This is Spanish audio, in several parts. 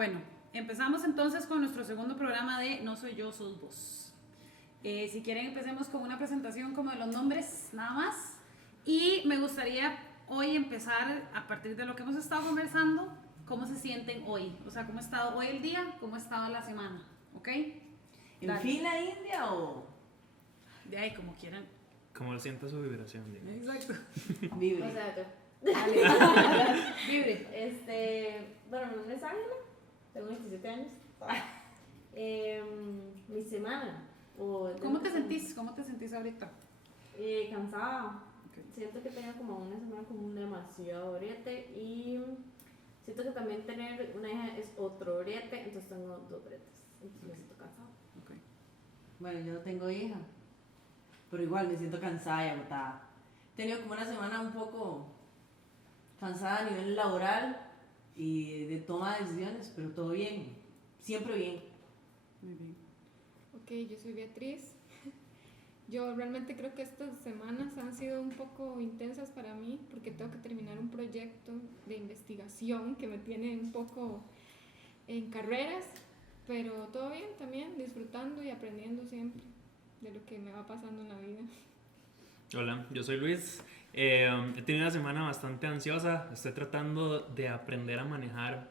Bueno, empezamos entonces con nuestro segundo programa de No Soy Yo, Sos Vos. Si quieren empecemos con una presentación como de los nombres, nada más. Y me gustaría hoy empezar a partir de lo que hemos estado conversando, cómo se sienten hoy. O sea, cómo ha estado hoy el día, cómo ha estado la semana, ¿ok? ¿En fila india o...? De ahí, como quieran. Como sienta su vibración, digamos. Exacto. Vibre. O sea, yo. Vibre. Bueno, mi nombre es Ángela, tengo 27 años. Mi semana. ¿Cómo te sentís? ¿Cómo te sentís ahorita? Cansada. Okay. Siento que tengo como una semana como demasiado brete y siento que también tener una hija es otro brete, entonces tengo 2 bretes. Entonces me siento cansada. Okay. Bueno, yo no tengo hija, pero igual me siento cansada y agotada. He tenido como una semana un poco cansada a nivel laboral y de toma de decisiones, pero todo bien, siempre bien. Muy bien. Ok, yo soy Beatriz. Yo realmente creo que estas semanas han sido un poco intensas para mí porque tengo que terminar un proyecto de investigación que me tiene un poco en carreras, pero todo bien también, disfrutando y aprendiendo siempre de lo que me va pasando en la vida. Hola, yo soy Luis. He tenido una semana bastante ansiosa. Estoy tratando de aprender a manejar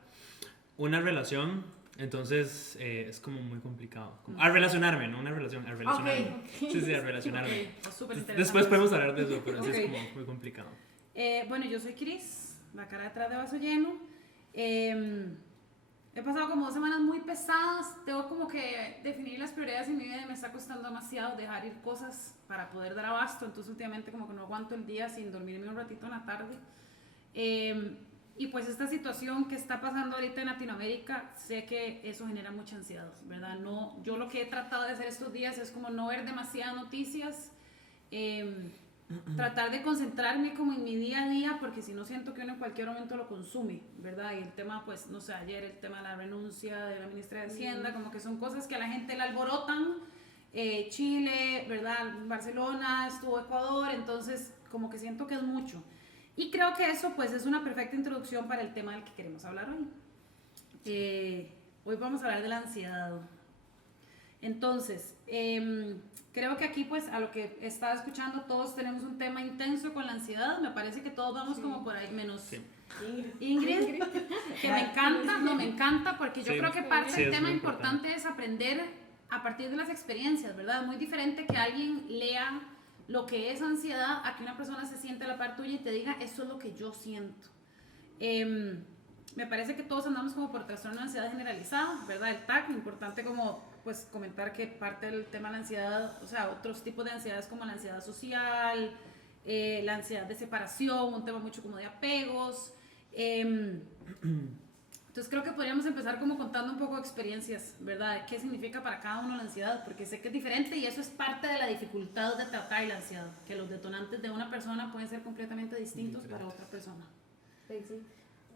una relación. Entonces es como muy complicado. A relacionarme, no una relación, a relacionarme. Okay. Sí, a relacionarme. Okay. Súper interesante. Después podemos hablar de eso, pero Okay. así es como muy complicado. Bueno, yo soy Cris, la cara detrás de vaso lleno. He pasado como 2 semanas muy pesadas. Tengo como que definir las prioridades en mi vida y me está costando demasiado dejar ir cosas para poder dar abasto. Entonces últimamente como que no aguanto el día sin dormirme un ratito en la tarde. Y pues esta situación que está pasando ahorita en Latinoamérica, sé que eso genera mucha ansiedad, ¿verdad? No, yo lo que he tratado de hacer estos días es como no ver demasiadas noticias, tratar de concentrarme como en mi día a día, porque si no siento que uno en cualquier momento lo consume, ¿verdad? Y el tema, pues, no sé, ayer el tema de la renuncia de la ministra de Hacienda, como que son cosas que a la gente le alborotan. Chile, ¿verdad? Barcelona, estuvo Ecuador, entonces como que siento que es mucho. Y creo que eso pues es una perfecta introducción para el tema del que queremos hablar hoy. Hoy vamos a hablar de la ansiedad. Entonces, creo que aquí pues a lo que estaba escuchando todos tenemos un tema intenso con la ansiedad. Me parece que todos vamos como por ahí, menos Ingrid, que me encanta porque yo creo que parte del tema importante es aprender a partir de las experiencias, ¿verdad? Muy diferente que alguien lea lo que es ansiedad a que una persona se siente a la par tuya y te diga, eso es lo que yo siento. Me parece que todos andamos como por trastorno de ansiedad generalizada, ¿verdad? El TAC, importante como pues comentar que parte del tema de la ansiedad, o sea, otros tipos de ansiedades como la ansiedad social, la ansiedad de separación, un tema mucho como de apegos. Entonces creo que podríamos empezar como contando un poco de experiencias, ¿verdad? ¿Qué significa para cada uno la ansiedad? Porque sé que es diferente y eso es parte de la dificultad de tratar la ansiedad, que los detonantes de una persona pueden ser completamente distintos para otra persona. Sí.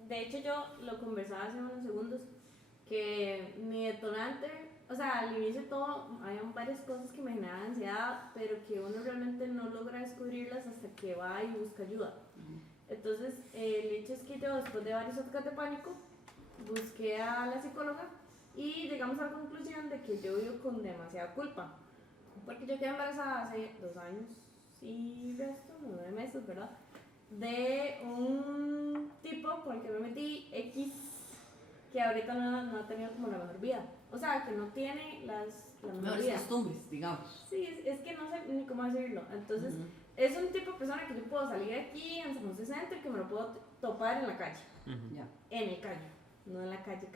De hecho yo lo conversaba hace unos segundos, que mi detonante, o sea, al inicio de todo, había varias cosas que me generaban ansiedad, pero que uno realmente no logra descubrirlas hasta que va y busca ayuda. Entonces, el hecho es que yo, después de varios ataques de pánico, busqué a la psicóloga y llegamos a la conclusión de que yo vivo con demasiada culpa, porque yo quedé embarazada hace 2 años y resto, 9 meses, ¿verdad? De un tipo con el que me metí X, que ahorita no ha tenido como la mejor vida, o sea, que no tiene la mejor vida. Costumbres, digamos. Sí, es que no sé ni cómo decirlo. Entonces, es un tipo de persona que yo puedo salir aquí en San José Centro y que me lo puedo topar en la calle, Ya. en el calle, no en la calle.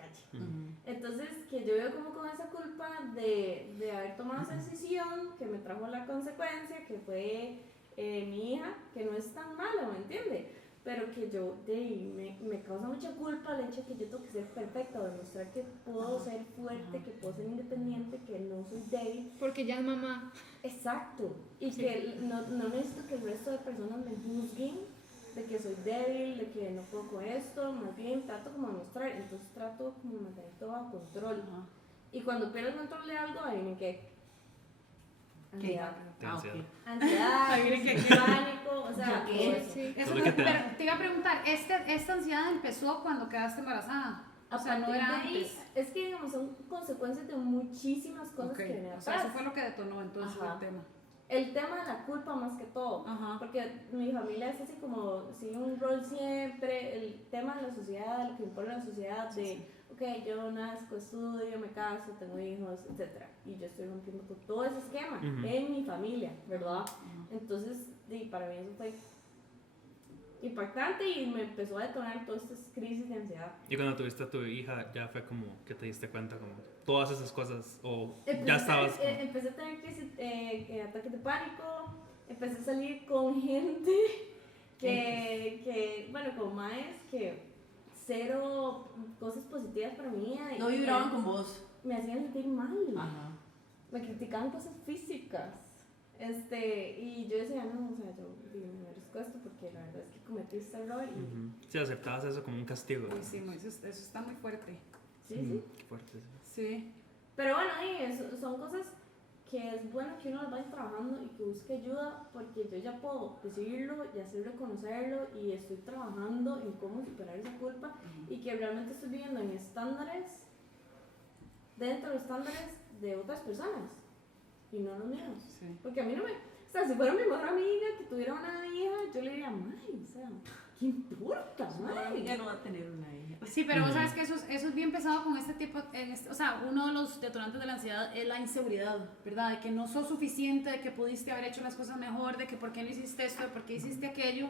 Entonces, que yo veo como con esa culpa de haber tomado esa decisión que me trajo la consecuencia, que fue mi hija, que no es tan malo, ¿me entiende? Pero que yo, me causa mucha culpa el hecho de que yo tengo que ser perfecta, demostrar que puedo ser fuerte, que puedo ser independiente, que no soy débil. Porque ya es mamá. Exacto. Y Sí. que no necesito que el resto de personas me juzguen de que soy débil, de que no puedo con esto, más bien trato como de mostrar, entonces trato como de mantener todo a control. Y cuando pierdo el control de algo, adivinen qué. Ansiedad. Ansiedad. Ansiedad, Adivinen qué. pánico, o sea, todo eso. Sí. Eso Solo que te da. pero te iba a preguntar, ¿esta ansiedad empezó cuando quedaste embarazada? O sea, no partir era de ahí, antes. es que digamos, son consecuencias de muchísimas cosas Ok, que vienen o sea, eso atrás. fue lo que detonó entonces Ajá. el tema. El tema de la culpa más que todo. Ajá. Porque mi familia es así como, sigue un rol siempre, el tema de la sociedad, lo que impone la sociedad, de, ok, yo nazco, estudio, me caso, tengo hijos, etc. Y yo estoy rompiendo con todo ese esquema en mi familia, ¿verdad? Entonces, para mí eso fue impactante y me empezó a detonar todas estas crisis de ansiedad. Y cuando tuviste a tu hija, ya fue como que te diste cuenta como todas esas cosas, o Empecé ya estabas... como- empecé a tener crisis, ataques de pánico, empecé a salir con gente bueno, con maes que cero cosas positivas para mí. No vibraban con vos. Me hacían sentir mal. Ajá. Me criticaban cosas físicas. Y yo decía, no, o sea, yo me merezco esto porque la verdad es que cometí este error y Ujú. Sí, aceptabas eso como un castigo. Uy, sí, eso está muy fuerte. sí. Qué fuerte. Sí. Pero bueno, son cosas que es bueno que uno las vaya trabajando y que busque ayuda, porque yo ya puedo decirlo, ya sé reconocerlo y estoy trabajando en cómo superar esa culpa y que realmente estoy viviendo en estándares, dentro de los estándares de otras personas y no los míos. Sí. Porque a mí no me... O sea, si fuera mi mejor amiga que tuviera una hija, yo le diría, May, o sea, ¿qué importa, May? Ella no va a tener una hija. Sí, pero vos sabes que eso es bien pesado con este tipo, o sea, uno de los detonantes de la ansiedad es la inseguridad, ¿verdad? De que no sos suficiente, de que pudiste haber hecho las cosas mejor, de que por qué no hiciste esto, de por qué hiciste aquello.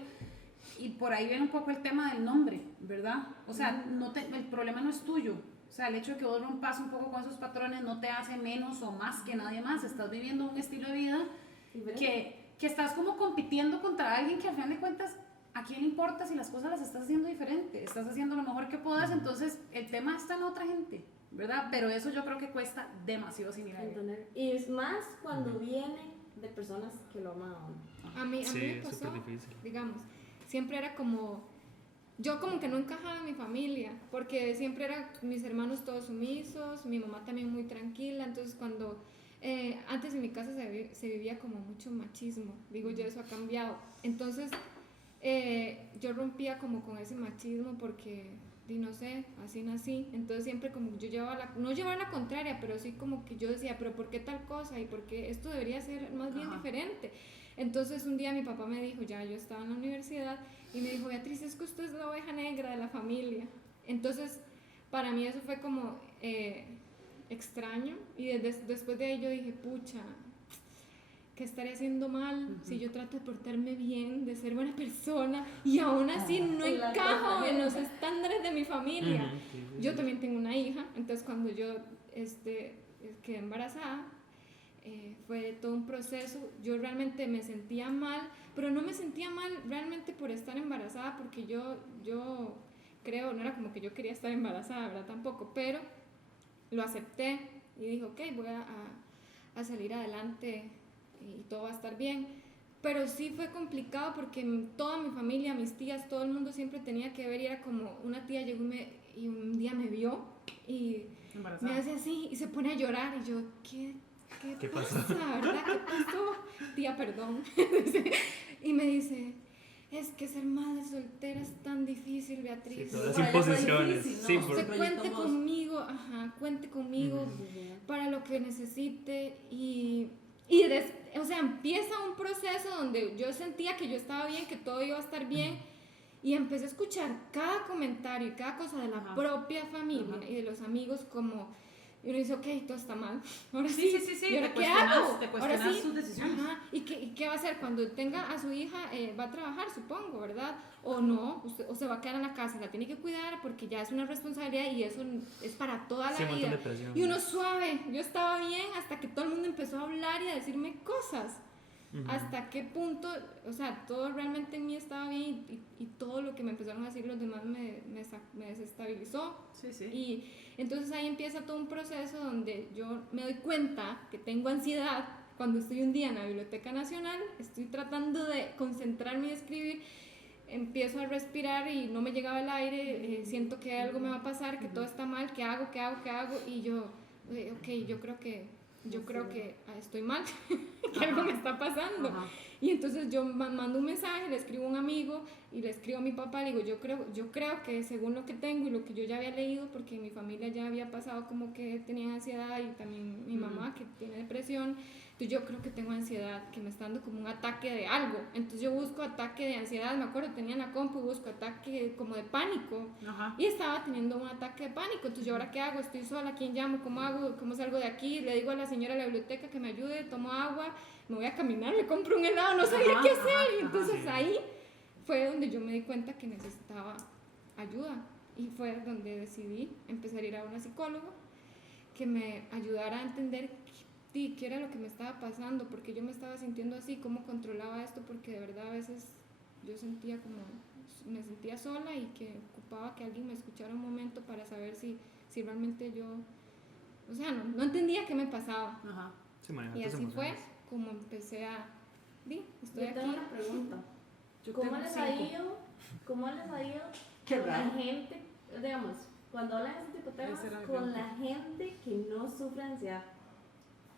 Y por ahí viene un poco el tema del nombre, ¿verdad? O sea, el problema no es tuyo. O sea, el hecho de que vos rompas un poco con esos patrones no te hace menos o más que nadie más. Estás viviendo un estilo de vida que estás como compitiendo contra alguien que al final de cuentas, ¿a quién le importa si las cosas las estás haciendo diferente? Estás haciendo lo mejor que puedas, entonces el tema está en otra gente, ¿verdad? Pero eso yo creo que cuesta demasiado asimilar. Entender. Y es más cuando viene de personas que lo aman a uno. A mí Sí, me es pasó, súper difícil. digamos, siempre era como, yo como que no encajaba en mi familia, porque siempre eran mis hermanos todos sumisos, mi mamá también muy tranquila, entonces cuando, antes en mi casa se vivía como mucho machismo, digo yo, eso ha cambiado, entonces yo rompía como con ese machismo porque, no sé, así nací, entonces siempre como yo llevaba no llevaba la contraria, pero sí como que yo decía, pero ¿por qué tal cosa? Y por qué esto debería ser más bien diferente. Entonces un día mi papá me dijo, ya yo estaba en la universidad, y me dijo, Beatriz, es que usted es la oveja negra de la familia. Entonces para mí eso fue como extraño, y después de ahí yo dije, pucha, ¿qué estaré haciendo mal si yo trato de portarme bien, de ser buena persona y aún así no encajo en los estándares de mi familia? Ujú, sí, sí, Yo sí. también tengo una hija, entonces cuando yo quedé embarazada, fue todo un proceso. Yo realmente me sentía mal, pero no me sentía mal realmente por estar embarazada, porque yo creo, no era como que yo quería estar embarazada, ¿verdad? Tampoco, pero lo acepté y dije, ok, voy a salir adelante y todo va a estar bien. Pero sí fue complicado porque toda mi familia, mis tías, todo el mundo siempre tenía que ver, y era como una tía llegó y un día me vio y me hace así y se pone a llorar y yo, ¿qué pasa? ¿Verdad? ¿Qué pasó? Tía, perdón. Y me dice, es que ser madre soltera es tan difícil, Beatriz. Sí, todas Para las ella fue imposiciones. difícil, ¿no? Sí, Usted por... proyectó Cuente vos. conmigo, cuente conmigo para lo que necesite o sea, empieza un proceso donde yo sentía que yo estaba bien, que todo iba a estar bien, y empecé a escuchar cada comentario y cada cosa de la propia familia y de los amigos, como, y uno dice, ok, todo está mal, ahora sí, Sí, ¿y ahora te qué hago? te Ahora cuestionas sí, tus decisiones. ¿y qué va a hacer cuando tenga a su hija? Va a trabajar, supongo, ¿verdad? O no, o se va a quedar en la casa, la tiene que cuidar porque ya es una responsabilidad y eso es para toda Sí, la un montón vida. de presión. Y uno suave, yo estaba bien hasta que todo el mundo empezó a hablar y a decirme cosas. Hasta qué punto, o sea, todo realmente en mí estaba bien y todo lo que me empezaron a decir los demás me desestabilizó. Sí. Y entonces ahí empieza todo un proceso donde yo me doy cuenta que tengo ansiedad cuando estoy un día en la Biblioteca Nacional, estoy tratando de concentrarme y escribir, empiezo a respirar y no me llegaba el aire, siento que algo me va a pasar, que todo está mal, ¿qué hago? Y yo, ok, yo creo que yo creo que estoy mal, que algo me está pasando. Ajá. Y entonces yo mando un mensaje, le escribo a un amigo y le escribo a mi papá, le digo, yo creo que según lo que tengo y lo que yo ya había leído, porque en mi familia ya había pasado como que tenía ansiedad y también mi mamá que tiene depresión, entonces yo creo que tengo ansiedad, que me está dando como un ataque de algo. Entonces yo busco ataque de ansiedad, me acuerdo, tenía en la compu, busco ataque como de pánico. Ajá. Y estaba teniendo un ataque de pánico. Entonces yo, ¿ahora qué hago? Estoy sola, ¿quién llamo? ¿Cómo hago? ¿Cómo salgo de aquí? Le digo a la señora de la biblioteca que me ayude, tomo agua, me voy a caminar, me compro un helado, no sabía Ajá, qué hacer. ajá, Y entonces ajá. ahí fue donde yo me di cuenta que necesitaba ayuda. Y fue donde decidí empezar a ir a una psicóloga que me ayudara a entender qué era lo que me estaba pasando, porque yo me estaba sintiendo así, cómo controlaba esto, porque de verdad a veces yo sentía como, me sentía sola y que ocupaba que alguien me escuchara un momento para saber si realmente yo, o sea, no entendía qué me pasaba. Ajá. Sí, manejar Y tus así fue emociones. como empecé estoy Yo tengo aquí. una pregunta. Yo ¿Cómo tengo les ha 5. ido? ¿Cómo les ha ido Qué con la raro. gente, digamos, cuando hablan de este tipo de temas, Esa era mi con pregunta. la gente que no sufre ansiedad?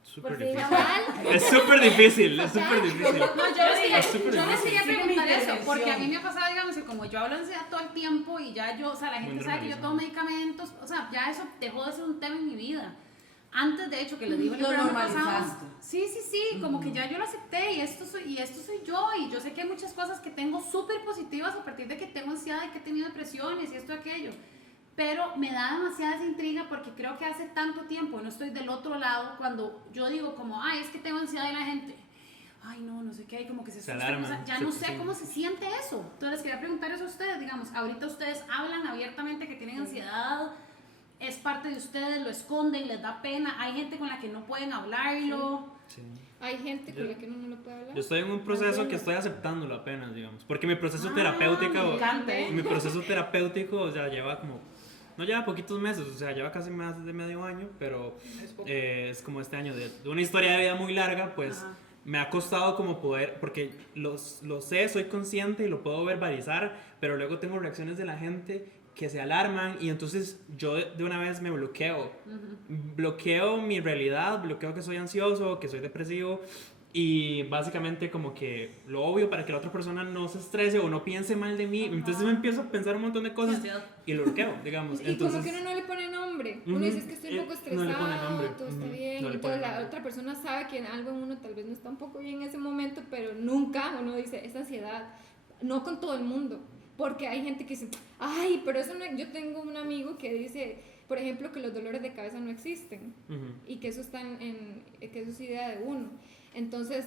Súper Porque difícil. digamos, Es súper difícil, es súper difícil. No, Es súper yo les difícil. quería Sigue mi preguntar eso, intervención. porque a mí me ha pasado, digamos, que como yo hablo de ansiedad todo el tiempo y ya yo, o sea, la gente Muy sabe que yo normalizado. tomo medicamentos, o sea, ya eso dejó de ser un tema en mi vida. Antes, de hecho, que les digo en el Lo programa pasado, normalizaste. sí, como que ya yo lo acepté y esto soy yo y yo sé que hay muchas cosas que tengo súper positivas a partir de que tengo ansiedad y que he tenido depresiones y esto y aquello. Pero me da demasiada esa intriga porque creo que hace tanto tiempo no estoy del otro lado cuando yo digo como, ay, es que tengo ansiedad y la gente, ay, no sé qué, y como que se asustan, alarman, o sea, ya se no sé presionan. cómo se siente eso. Entonces les quería preguntar eso a ustedes, digamos, ahorita ustedes hablan abiertamente que tienen ansiedad, es parte de ustedes, lo esconden, les da pena, hay gente con la que no pueden hablarlo. Sí. Hay gente con Yo- la que uno no lo puede hablar. Yo estoy en un proceso que estoy aceptándolo apenas, digamos. Porque mi proceso Me terapéutico, encanta, mi proceso terapéutico, o sea, lleva como, no lleva poquitos meses, o sea, lleva casi más de medio año, pero es como este año de una historia de vida muy larga, pues Ajá. me ha costado como poder, porque lo sé, soy consciente y lo puedo verbalizar, pero luego tengo reacciones de la gente que se alarman y entonces yo de una vez me bloqueo. Bloqueo mi realidad, bloqueo que soy ansioso, que soy depresivo y básicamente como que lo obvio para que la otra persona no se estrese o no piense mal de mí. Entonces me empiezo a pensar un montón de cosas Ansiedad. y lo bloqueo, digamos. Y Entonces, como que uno no le pone nombre. Uno Ujú. dice es que estoy un poco No le estresado, pone nombre. todo está Ujú. bien. No le y entonces pone la nombre. otra persona sabe que algo en uno tal vez no está un poco bien en ese momento, pero nunca uno dice, es ansiedad. No con todo el mundo. Porque hay gente que dice, ay, pero eso no. Yo tengo un amigo que dice, por ejemplo, que los dolores de cabeza no existen Ujú. y que eso está que eso es idea de uno. Entonces,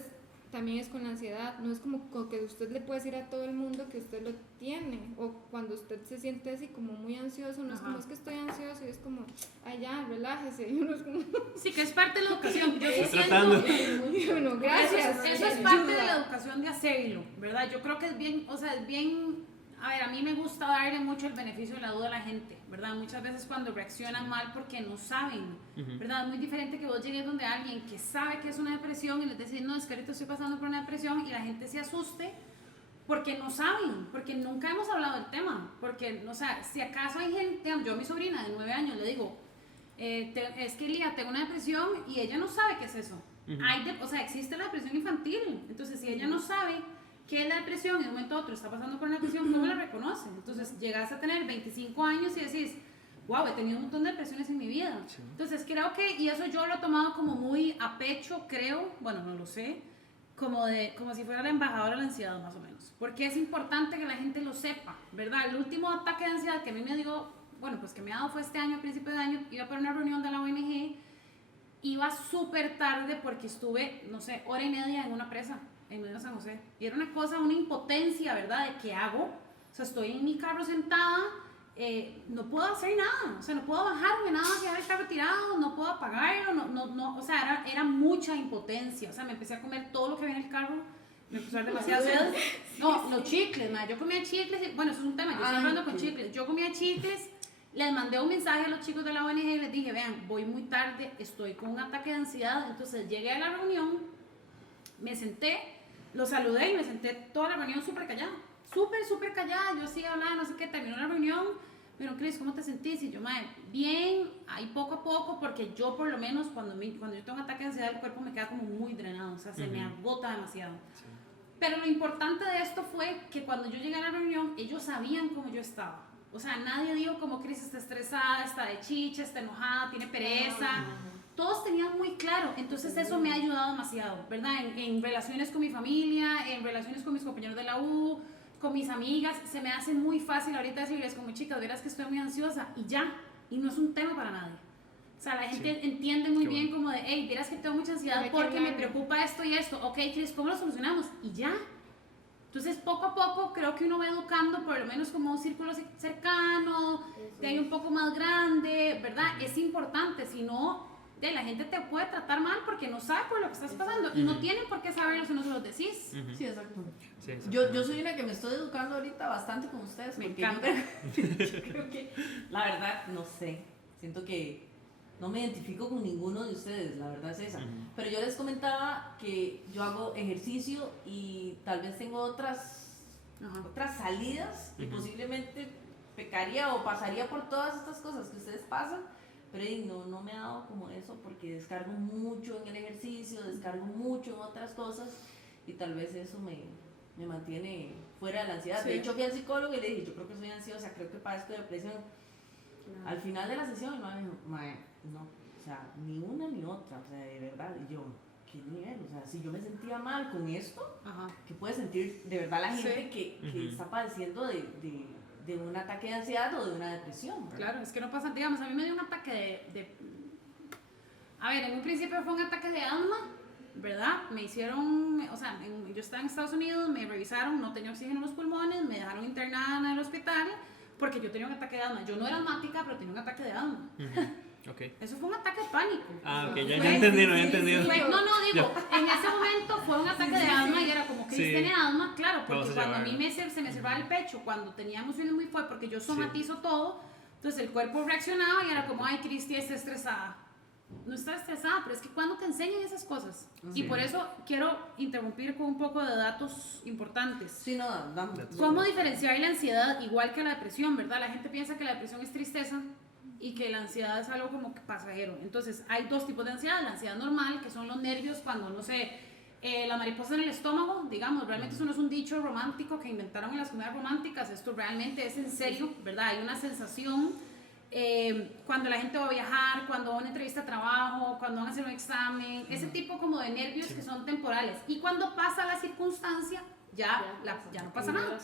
también es con la ansiedad, no es como que usted le puede decir a todo el mundo que usted lo tiene, o cuando usted se siente así como muy ansioso, no es Ajá. como es que estoy ansioso y es como, ay ya, relájese, y uno es como, Sí, que es parte de la educación. Yo sí Estoy siento- tratando. y uno, gracias. Eso es parte de la educación de hacerlo, ¿verdad? Yo creo que es bien, o sea, es bien, a ver, a mí me gusta darle mucho el beneficio de la duda a la gente, ¿verdad? Muchas veces cuando reaccionan mal porque no saben, Ujú. ¿verdad? Es muy diferente que vos llegues donde alguien que sabe que es una depresión y les decís, no, es que ahorita estoy pasando por una depresión y la gente se asuste porque no saben, porque nunca hemos hablado del tema, porque, o sea, si acaso hay gente, yo a mi sobrina de 9 años le digo, es que Lía, tengo una depresión y ella no sabe qué es eso. Ujú. O sea, existe la depresión infantil, entonces si ella no sabe qué es la depresión y de un momento a otro está pasando por una depresión, ¿cómo la reconoce? Entonces llegas a tener 25 años y decís, wow, he tenido un montón de depresiones en mi vida. Sí. Entonces creo que, y eso yo lo he tomado como muy a pecho, creo, bueno, no lo sé, como si fuera la embajadora de la ansiedad más o menos, porque es importante que la gente lo sepa, ¿verdad? El último ataque de ansiedad que a mí me dio, bueno, pues que me ha dado fue este año, a principio de año, iba para una reunión de la ONG, iba súper tarde porque estuve, no sé, hora y media en una presa en medio de San José, y era una cosa, una impotencia, ¿verdad? De qué hago, o sea, estoy en mi carro sentada, no puedo hacer nada, o sea, no puedo bajarme nada, quedar el carro tirado, no puedo apagarlo, no, o sea, era mucha impotencia, o sea, me empecé a comer todo lo que había en el carro, me empezó a dar demasiada sed. No, los chicles, ma, yo comía chicles, bueno, eso es un tema, yo estoy Ay, hablando con qué- chicles, yo comía chicles, les mandé un mensaje a los chicos de la ONG y les dije, vean, voy muy tarde, estoy con un ataque de ansiedad, entonces llegué a la reunión, me senté, los saludé y me senté toda la reunión súper callada, súper callada, yo sí hablaba, no sé qué, terminó la reunión, pero Cris, ¿cómo te sentís? Y yo, mae, bien, ahí poco a poco, porque yo por lo menos cuando yo tengo un ataque de ansiedad, el cuerpo me queda como muy drenado, o sea, se me agota demasiado. Sí. Pero lo importante de esto fue que cuando yo llegué a la reunión, ellos sabían cómo yo estaba. O sea, nadie dijo como Cris está estresada, está de chicha, está enojada, tiene pereza. Todos tenían muy claro. Entonces eso me ha ayudado demasiado, ¿verdad? En relaciones con mi familia, en relaciones con mis compañeros de la U, con mis amigas. Se me hace muy fácil ahorita decirles como, chicas, verás que estoy muy ansiosa y ya. Y no es un tema para nadie. O sea, la gente entiende muy bien como de, hey, verás que tengo mucha ansiedad porque me preocupa esto y esto. Ok, Cris, ¿cómo lo solucionamos? Y ya. Entonces, poco a poco, creo que uno va educando por lo menos como un círculo cercano, de ahí un poco más grande, ¿verdad? Es importante, si no, la gente te puede tratar mal porque no sabe por lo que estás pasando y no tienen por qué saberlo si no se los decís. Sí, exacto. Sí, Yo soy una que me estoy educando ahorita bastante con ustedes. Me porque encanta. yo creo que, la verdad, no sé. Siento que no me identifico con ninguno de ustedes, la verdad es esa. Pero yo les comentaba que yo hago ejercicio y tal vez tengo otras salidas y posiblemente pecaría o pasaría por todas estas cosas que ustedes pasan, pero no me ha dado como eso porque descargo mucho en el ejercicio, descargo mucho en otras cosas y tal vez eso me mantiene fuera de la ansiedad. Sí. De hecho, fui al psicólogo y le dije, yo creo que soy ansiosa, creo que padezco de depresión. Al final de la sesión, el mae me dijo, mae, no, o sea, ni una ni otra, o sea, de verdad. Y yo, ¿qué nivel? O sea, si yo me sentía mal con esto, ¿qué puede sentir de verdad la gente que está padeciendo de un ataque de ansiedad o de una depresión? ¿verdad? Claro, es que no pasa, digamos, a mí me dio un ataque a ver, en un principio fue un ataque de asma, ¿verdad? Me hicieron, o sea, yo estaba en Estados Unidos, me revisaron, no tenía oxígeno en los pulmones, me dejaron internada en el hospital porque yo tenía un ataque de asma. Yo no era asmática, pero tenía un ataque de asma. Okay. Eso fue un ataque de pánico. Ah, ok, ya entendí, no había entendido. Digo, en ese momento fue un ataque de asma y era como, Cris tiene asma, claro, porque Vamos a cuando a llevar. mí se me cerraba el pecho, cuando tenía emociones muy fuertes, porque yo somatizo todo, entonces el cuerpo reaccionaba y era como, ay, Cristi está estresada. No está estresada, pero es que cuando te enseñan esas cosas. Y por eso quiero interrumpir con un poco de datos importantes. Sí, no, damos. ¿Cómo diferenciar la ansiedad igual que la depresión, verdad? La gente piensa que la depresión es tristeza y que la ansiedad es algo como que pasajero. Entonces, hay dos tipos de ansiedad. La ansiedad normal, que son los nervios cuando, no sé, la mariposa en el estómago, digamos, realmente eso no es un dicho romántico que inventaron en las comedias románticas, esto realmente es en serio, ¿verdad? Hay una sensación cuando la gente va a viajar, cuando va a una entrevista de trabajo, cuando van a hacer un examen, ese tipo como de nervios que son temporales. Y cuando pasa la circunstancia, ya no pasa nada.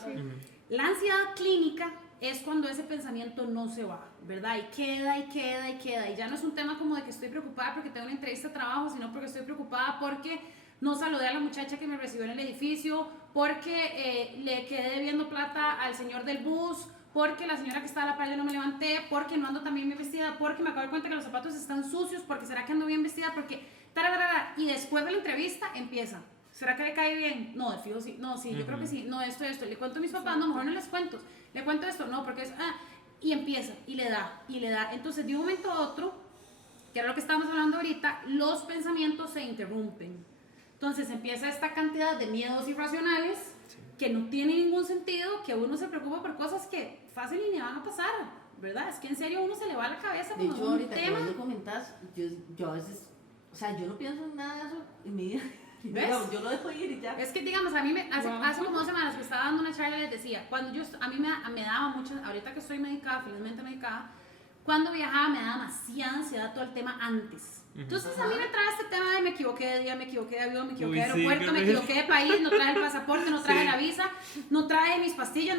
La ansiedad clínica es cuando ese pensamiento no se va, ¿verdad? Y queda y queda y queda. Y ya no es un tema como de que estoy preocupada porque tengo una entrevista de trabajo, sino porque estoy preocupada porque no saludé a la muchacha que me recibió en el edificio, porque le quedé debiendo plata al señor del bus, porque la señora que estaba a la par no me levanté, porque no ando tan bien vestida, porque me acabo de dar cuenta que los zapatos están sucios, porque será que ando bien vestida, porque... Y después de la entrevista empieza. ¿Será que le cae bien? No, de fijo sí. No, sí, yo creo que sí. No, esto. Le cuento a mis papás, no, mejor no les cuento. Le cuento esto, no, porque es... y empieza, y le da. Entonces, de un momento a otro, que era lo que estábamos hablando ahorita, los pensamientos se interrumpen. Entonces, empieza esta cantidad de miedos irracionales que no tienen ningún sentido, que uno se preocupa por cosas que fácil y ni van a pasar, ¿verdad? Es que en serio uno se le va a la cabeza De como hecho, un ahorita tema. que lo comentas, yo a veces, o sea, yo no pienso en nada de eso en mi vida. ¿Ves? Yo lo dejo ir y ya. Es que, digamos, a mí hace como 2 semanas que estaba dando una charla, les decía, cuando a mí me daba mucho, ahorita que estoy medicada, felizmente medicada, cuando viajaba me daba demasiada ansiedad todo el tema antes. Entonces a mí me trae este tema de me equivoqué de día, me equivoqué de avión, me equivoqué de aeropuerto, me equivoqué de país, no traje el pasaporte, no traje la visa, no traje mis pastillas,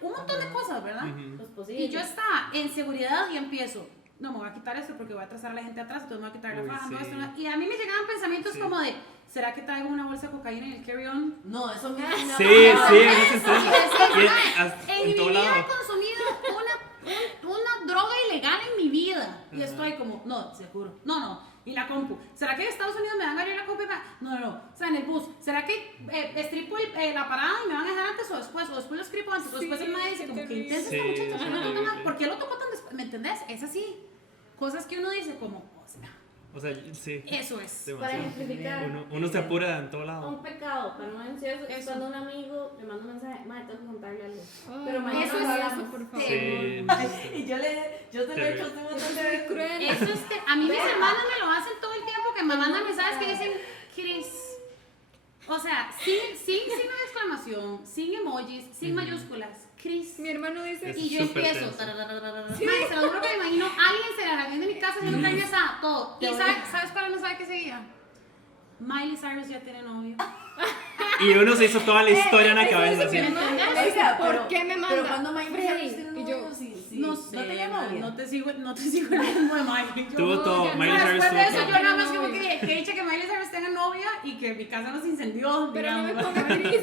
un montón de cosas, ¿verdad? Los posibles. Y yo estaba en seguridad y empiezo, no, me voy a quitar esto porque voy a atrasar a la gente atrás, entonces me voy a quitar la faja, y a mí me llegaban pensamientos como de, ¿será que traigo una bolsa de cocaína en el carry-on? No, eso me Sí, en ese sentido. En mi todo vida lado. he consumido una droga ilegal en mi vida. Y estoy como, no, seguro. No. Y la compu. ¿Será que en Estados Unidos me van a abrir la compu? No. O sea, en el bus. ¿Será que estripo la parada y me van a dejar antes o después? O después lo escribo antes. O después el maestro dice, como que intensa esta muchacha. ¿Por qué lo tocó tan después? ¿Me entendés? Es así. Cosas que uno dice como, o sea, O sea, sí. Eso es. Para Demasiado. ejemplificar, Uno se apura en todo lado. un pecado para no ansioso es Eso. cuando un amigo le manda un mensaje, madre, tengo que contarle algo. Ay, Pero no mañana eso hagas es- eso, hablamos. por favor. Sí. Y yo te lo he hecho un montón Eso de es muy veces. cruel. Eso es a mí mis Vea. hermanas me lo hacen todo el tiempo, que me mandan mensajes que dicen, Chris. O sea, sin signo de exclamación, sin emojis, sin mayúsculas. Chris. Mi hermano dice, Es Y yo súper empiezo. tenso. Mae, se lo juro que me imagino alguien se la saliendo de mi casa haciendo carne asada, todo. ¿Y sabes cuál no sabe qué seguía? Miley Cyrus ya tiene novio. Y uno se hizo toda la historia en la eso cabeza. dice mi así. hermano. ¿Entendés? Oiga, ¿Por pero- qué me manda? Pero cuando Miley Freddy. Cyrus tiene Y yo, novio, sí, No no sé, tenía mae, novia. no te sigo el ritmo de Miley. Yo Tuvo no, todo, ya no. Miley Cyrus Después de tuvo eso, todo. yo nada más como Novia. que he dicho que Miley Cyrus tenga novia y que mi casa no se incendió. Pero no me digamos. ponga gris.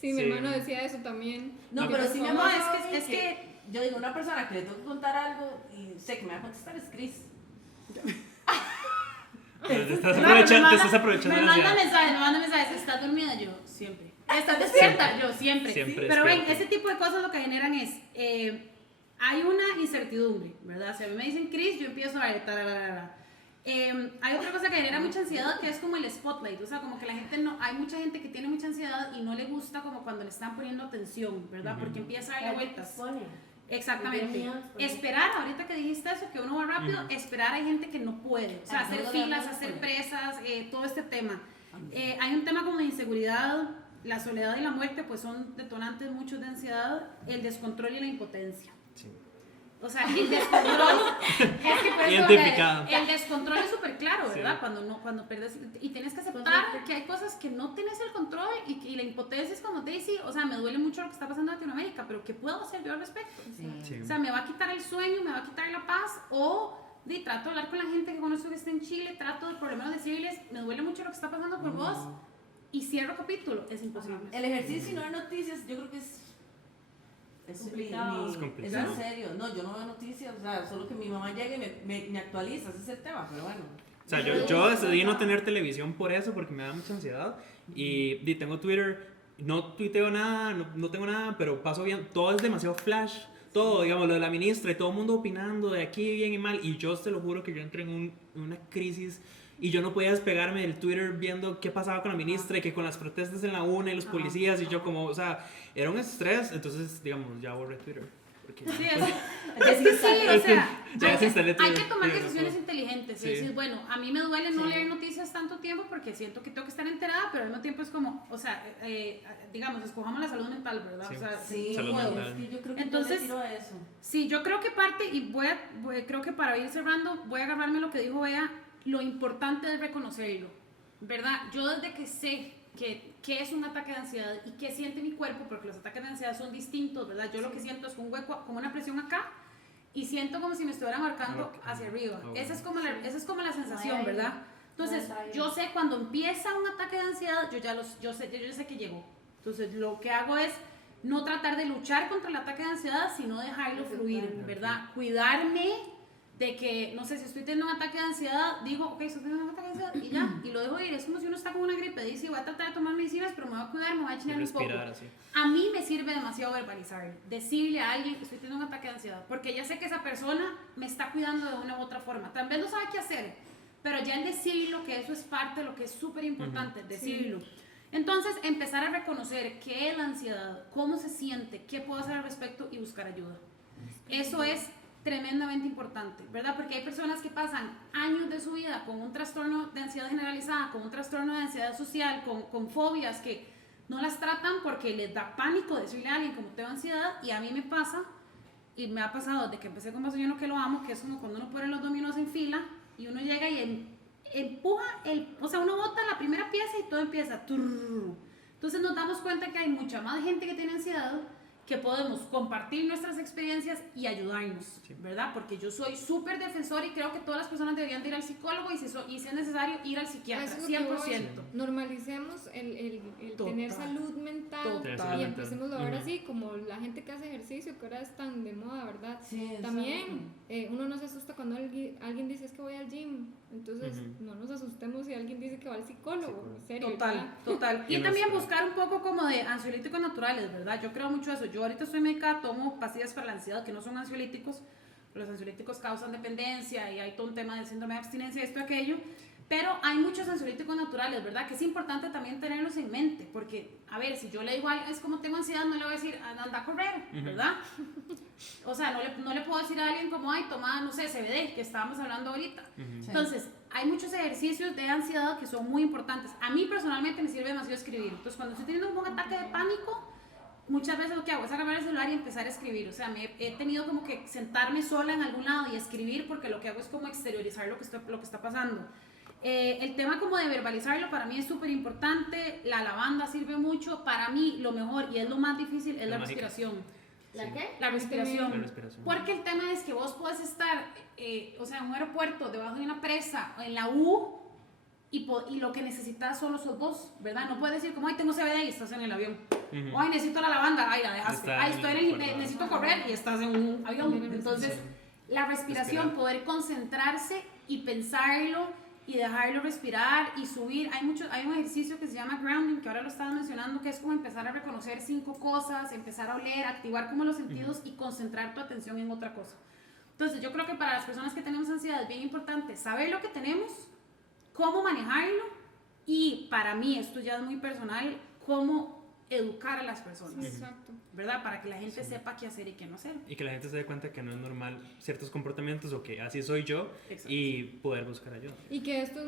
Sí, mi Sí. hermano decía eso también. No, No, pero sí me No, pasa es que yo digo, una persona que le tengo que contar algo y sé que me va a contestar es Chris. Te estás Claro, aprovechando, me te estás aprovechando me de la manda ansiedad. mensajes, ¿estás dormida? Yo, siempre. ¿Estás despierta? Yo, siempre. Siempre Pero ven, despierta. ese tipo de cosas lo que generan es, hay una incertidumbre, ¿verdad? Si a mí me dicen Chris, yo empiezo a ver, tararara. Hay otra cosa que genera mucha ansiedad que es como el spotlight, o sea, como que la gente no, hay mucha gente que tiene mucha ansiedad y no le gusta como cuando le están poniendo atención, ¿verdad? Porque empieza a darle vueltas. Exactamente. Tiene miedo, pues. Esperar, ahorita que dijiste eso, que uno va rápido, esperar hay gente que no puede. O sea, Ah, hacer no, filas, no, no, hacer no. presas, todo este tema. Hay un tema como de inseguridad, la soledad y la muerte, pues son detonantes muchos de ansiedad, el descontrol y la impotencia. Sí. O sea, el descontrol es que por eso Identificado. el descontrol es súper claro, ¿verdad? Sí. Cuando pierdes y tienes que aceptar que hay cosas que no tienes el control y la impotencia es como Daisy, o sea, me duele mucho lo que está pasando en Latinoamérica, pero ¿qué puedo hacer yo al respecto? Sí. O sea, me va a quitar el sueño, me va a quitar la paz o trato de hablar con la gente que conozco que está en Chile, trato de por lo menos decirles, me duele mucho lo que está pasando por vos y cierro capítulo, es imposible. El ejercicio y no ver noticias, yo creo que es complicado. Es complicado. Es en serio. No, yo no veo noticias, o sea, solo que mi mamá llegue y me actualiza, ese es el tema, pero bueno. O sea, yo decidí no tener televisión por eso, porque me da mucha ansiedad. Y tengo Twitter, no tuiteo nada, no tengo nada, pero paso bien. Todo es demasiado flash. Todo, digamos, lo de la ministra y todo el mundo opinando de aquí bien y mal. Y yo te lo juro que yo entré en una crisis y yo no podía despegarme del Twitter viendo qué pasaba con la ministra y que con las protestas en la UNA y los policías y yo como, o sea, era un estrés. Entonces, digamos, ya borré Twitter. Porque, Sí, es que sí, o sea, Ya hay desinstalé que Twitter, tomar pero no decisiones puedo. inteligentes. Sí. Y decir, bueno, a mí me duele no Sí. leer noticias tanto tiempo porque siento que tengo que estar enterada, pero al mismo tiempo es como, o sea, digamos, escojamos la salud mental, ¿verdad? Sí. O sea, Sí, Salud bueno, mental. es que yo creo que Entonces- yo le tiro a eso. sí, yo creo que parte, y creo que para ir cerrando, voy a agarrarme lo que dijo Bea, lo importante es reconocerlo, ¿verdad? Yo desde que sé qué es un ataque de ansiedad y qué siente mi cuerpo, porque los ataques de ansiedad son distintos, ¿verdad? Yo lo que siento es un hueco, como una presión acá, y siento como si me estuviera marcando Ok. hacia arriba. Ok. Esa es como la sensación, Ay, ¿verdad? Entonces, ay. yo sé cuando empieza un ataque de ansiedad, yo sé que llegó. Entonces, lo que hago es no tratar de luchar contra el ataque de ansiedad, sino dejarlo fluir, ¿verdad? Cuidarme de que, no sé, si estoy teniendo un ataque de ansiedad, digo, ok, estoy teniendo un ataque de ansiedad y ya, y lo dejo ir. Es como si uno está con una gripe, dice, voy a tratar de tomar medicinas, pero me voy a cuidar, me voy a chinear un poco. respirar así. A mí me sirve demasiado verbalizar, decirle a alguien que estoy teniendo un ataque de ansiedad, porque ya sé que esa persona me está cuidando de una u otra forma. Tal vez no sabe qué hacer, pero ya el decirlo, que eso es parte de lo que es súper importante, decirlo. Entonces, empezar a reconocer qué es la ansiedad, cómo se siente, qué puedo hacer al respecto y buscar ayuda. Eso es tremendamente importante, ¿verdad? Porque hay personas que pasan años de su vida con un trastorno de ansiedad generalizada, con un trastorno de ansiedad social, con fobias que no las tratan porque les da pánico decirle a alguien como tengo ansiedad, y a mí me pasa, y me ha pasado desde que empecé con Vaso Lleno que lo amo, que es como cuando uno pone los dominos en fila y uno llega y empuja, o sea, uno bota la primera pieza y todo empieza. Turr. Entonces nos damos cuenta que hay mucha más gente que tiene ansiedad, que podemos compartir nuestras experiencias y ayudarnos, Sí. ¿verdad? Porque yo soy súper defensor y creo que todas las personas deberían de ir al psicólogo y si es necesario ir al psiquiatra, Eso es lo que voy. 100%. Normalicemos el Total. tener salud mental Total. y empecemos a ver Ujú. así como la gente que hace ejercicio, que ahora es tan de moda, ¿verdad? Sí, exacto. También uno no se asusta cuando alguien dice es que voy al gym, entonces Ujú. no nos asustemos si alguien dice que va al psicólogo, en serio. Total, ¿verdad? total. Y Y también nuestra- buscar un poco como de ansiolíticos naturales, ¿verdad? Yo creo mucho eso. Yo ahorita estoy medicada, tomo pastillas para la ansiedad que no son ansiolíticos, los ansiolíticos causan dependencia y hay todo un tema del síndrome de abstinencia, esto y aquello. Pero hay muchos ansiolíticos naturales, ¿verdad? Que es importante también tenerlos en mente, porque, a ver, si yo le digo algo, es como tengo ansiedad, no le voy a decir, anda a correr, ¿verdad? O sea, no le puedo decir a alguien como, ay, toma, no sé, CBD, que estábamos hablando ahorita. Entonces, hay muchos ejercicios de ansiedad que son muy importantes. A mí personalmente me sirve demasiado escribir. Entonces, cuando estoy teniendo un ataque de pánico, muchas veces lo que hago es agarrar el celular y empezar a escribir. O sea, he tenido como que sentarme sola en algún lado y escribir, porque lo que hago es como exteriorizar lo que está pasando. El tema como de verbalizarlo para mí es súper importante. La lavanda sirve mucho. Para mí lo mejor y es lo más difícil es la respiración. ¿La qué? La respiración. La respiración. Porque el tema es que vos puedes estar, o sea, en un aeropuerto, debajo de una presa, en la U, y lo que necesitas solo sos vos, ¿verdad? No puedes decir como, ay, tengo CBD y estás en el avión. O, ay, necesito la lavanda, ay, la dejaste. Ay, necesito correr y estás en un avión. Entonces, la respiración, poder concentrarse y pensarlo y dejarlo respirar y subir. Hay un ejercicio que se llama grounding, que ahora lo estaba mencionando, que es como empezar a reconocer 5 cosas, empezar a oler, activar como los sentidos y concentrar tu atención en otra cosa. Entonces, yo creo que para las personas que tenemos ansiedad es bien importante saber lo que tenemos, cómo manejarlo y, para mí, esto ya es muy personal, cómo educar a las personas. Exacto. ¿Verdad? Para que la gente sepa qué hacer y qué no hacer. Y que la gente se dé cuenta que no es normal ciertos comportamientos o que así soy yo. Exacto. Y poder buscar ayuda. Y que esto es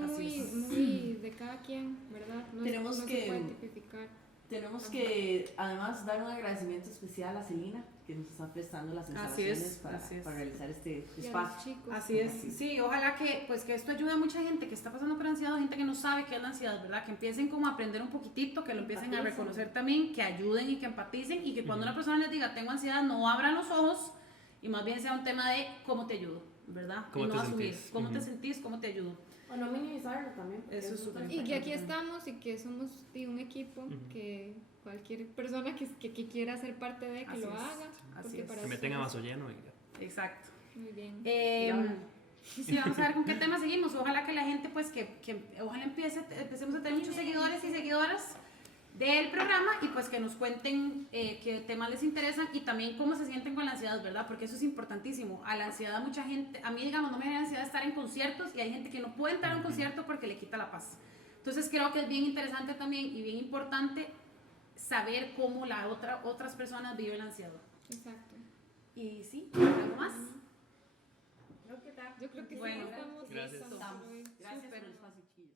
muy de cada quien, ¿verdad? Tenemos no que- se puede tipificar. Tenemos que además dar un agradecimiento especial a Celina, que nos está prestando las instalaciones para realizar este Y a los espacio. chicos. Así es, sí, ojalá que esto ayude a mucha gente que está pasando por ansiedad, gente que no sabe qué es la ansiedad, ¿verdad? Que empiecen como a aprender un poquitito, que lo empiecen a Empaticen. reconocer también, que ayuden y que empaticen y que cuando una persona les diga tengo ansiedad, no abran los ojos y más bien sea un tema de cómo te ayudo, ¿verdad? ¿Cómo y no te asumir sentís? cómo te Ujú. sentís, cómo te ayudo. O no minimizarlo también. porque Eso es súper otra Y que aquí Exacto. estamos y que somos un equipo que cualquier persona que quiera ser parte de, que Así lo es, haga. así porque es. para Se eso meten a es. vaso lleno y ya. Exacto. Muy bien. Sí, vamos a ver con qué tema seguimos. Ojalá que la gente, pues, ojalá empecemos a tener muchos seguidores y seguidoras del programa y pues que nos cuenten qué temas les interesan y también cómo se sienten con la ansiedad, ¿verdad? Porque eso es importantísimo. A la ansiedad mucha gente, a mí digamos, no me da ansiedad estar en conciertos y hay gente que no puede entrar a un concierto porque le quita la paz. Entonces creo que es bien interesante también y bien importante saber cómo otras personas viven la ansiedad. Exacto. Y sí, ¿algo más? Yo creo que Bueno, sí estamos gracias. listos por hoy. Gracias Súper. por el espacio, chicos.